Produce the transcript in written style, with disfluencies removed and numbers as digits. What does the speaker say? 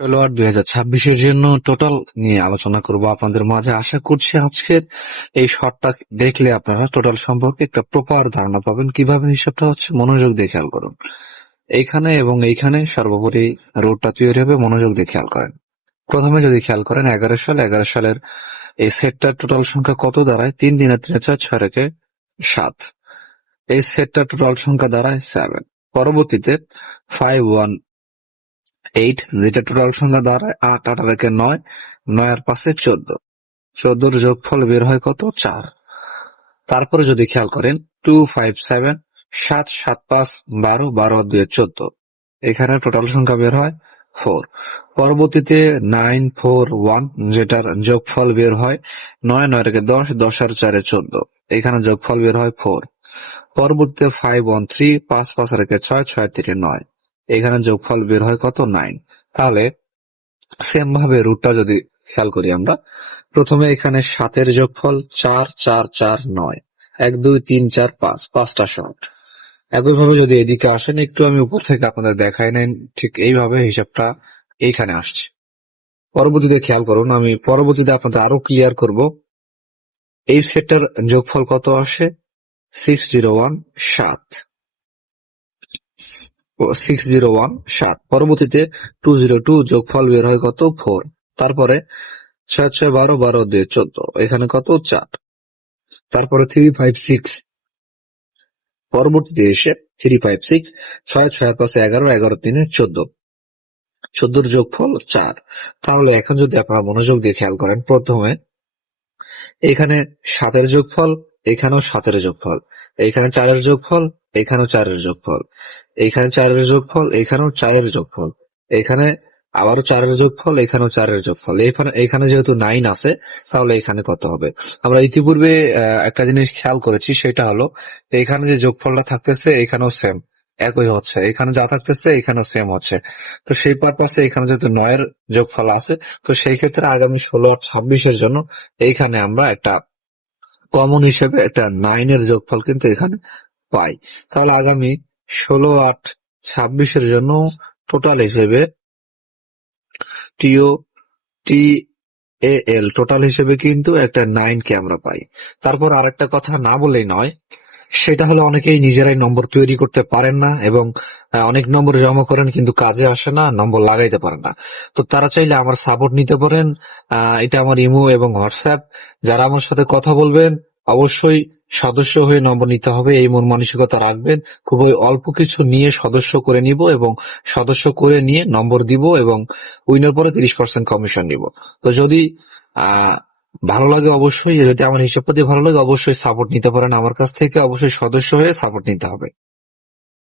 খেলোয়াড় 2026-এর জন্য টোটাল নিয়ে আলোচনা করব আপনাদের মাঝে। আশা করছি আজকের এই শটটা দেখলে আপনারা টোটাল সম্পর্কে একটা প্রপার ধারণা পাবেন। কিভাবে হিসাবটা হচ্ছে মনোযোগ দিয়ে খেয়াল করুন। এইখানে এবং এইখানে সর্বোপরি রোডটা তৈরি হবে, মনোযোগ দিয়ে খেয়াল করেন। প্রথমে যদি খেয়াল করেন 11 সালের এই সেটটার টোটাল সংখ্যা কত দাঁড়ায়? 3 3 3 4 6 রেখে 7। এই সেটটার টোটাল সংখ্যা দাঁড়ায় 7। পরবর্তীতে 518 যেটা টোটাল সংখ্যা দাঁড়ায় 8 8 রেখে 9 9 আর 5-এ 14। 14-র যোগফল বের হয় কত? 4। তারপরে যদি খেয়াল করেন 257 7 7 5 12 12 আর 2 14। এখানে টোটাল সংখ্যা বের হয় 4। পরবর্তীতে 941 যেটার যোগফল বের হয় 9 9 রেখে 10 10 আর 4-এ 14। এখানে যোগফল বের হয় 4। পরবর্তীতে 513 5 5 রেখে 6 6 3 9। এখানে যোগফল বের হয় কত? 9। তাহলে সেম ভাবে রুটটা যদি খেয়াল করি আমরা, প্রথমে এখানে 7-এর যোগফল 4 4 4 9 1 2 3 4 5 5টা শর্ট। একইভাবে যদি এদিকে আসেন, একটু আমি উপর থেকে আপনাদের দেখাই নাই, ঠিক এইভাবে হিসাবটা এইখানে আসছে। পরবর্তীতে খেয়াল করুন, আমি পরবর্তীতে আপনাদের আরো ক্লিয়ার করব। এই সেটটার যোগফল কত আসে? 601 7 601 7। পরবর্তীতে 202 যোগফল বের হয় কত? 4। তারপরে 6 6 12 12 2 14। এখানে কত? 4। তারপরে 356। পরবর্তীতে এসে 356 6 6 5 11 11 3 14। 14-র যোগফল 4। তাহলে এখন যদি আপনারা মনোযোগ দিয়ে খেয়াল করেন, প্রথমে এখানে 7-এর যোগফল, এখানেও 7-এর যোগফল, এখানে 4-এর যোগফল, এখানেও 4-এর যোগফল, এখানে 4-এর যোগফল, এখানেও 4-এর যোগফল, এখানে আবারও 4-এর যোগফল, এখানেও 4-এর যোগফল। এখানে যেহেতু 9 আছে, তাহলে এখানে কত হবে? আমরা ইতিপূর্বে একটা জিনিস খেয়াল করেছি, সেটা হলো এখানে যে যোগফলটা থাকতেছে এখানেও সেম একই হচ্ছে, এখানে যা থাকতেছে এখানেও সেম হচ্ছে। তো সেই পারপাসে এখানে যেহেতু 9-এর যোগফল আছে, তো সেই ক্ষেত্রে আগামী 16 আর 26-এর জন্য এইখানে আমরা একটা কমন হিসেবে একটা 9-এর যোগফল কিন্তু এখানে পাই। তাহলে আগামী 16 8 26-এর জন্য টোটাল হিসেবে টিও টি এল টোটাল হিসেবে কিন্তু একটা 9 কে আমরা পাই। তারপর আরেকটা কথা না বললেই নয়, সেটা হলো অনেকেই নিজেরাই নম্বর তৈরি করতে পারেন না এবং অনেক নম্বর জমা করেন কিন্তু কাজে আসে না, নম্বর লাগাইতে পারেন না। তো তারা চাইলে আমার সাপোর্ট নিতে পারেন। এটা আমার ইমো এবং হোয়াটসঅ্যাপ। যারা আমার সাথে কথা বলবেন অবশ্যই সদস্য হয়ে নম্বর নিতে হবে, এই মন মানসিকতা রাখবেন। খুবই অল্প কিছু নিয়ে সদস্য করে নিব এবং সদস্য করে নিয়ে নম্বর দিব এবং উইনার পরে 30% কমিশন নিব। তো যদি আহ ভালো লাগে, অবশ্যই যদি আমার হিসাবপাতি ভালো লাগে অবশ্যই সাপোর্ট নিতে পারেন আমার কাছ থেকে, অবশ্যই সদস্য হয়ে সাপোর্ট নিতে হবে।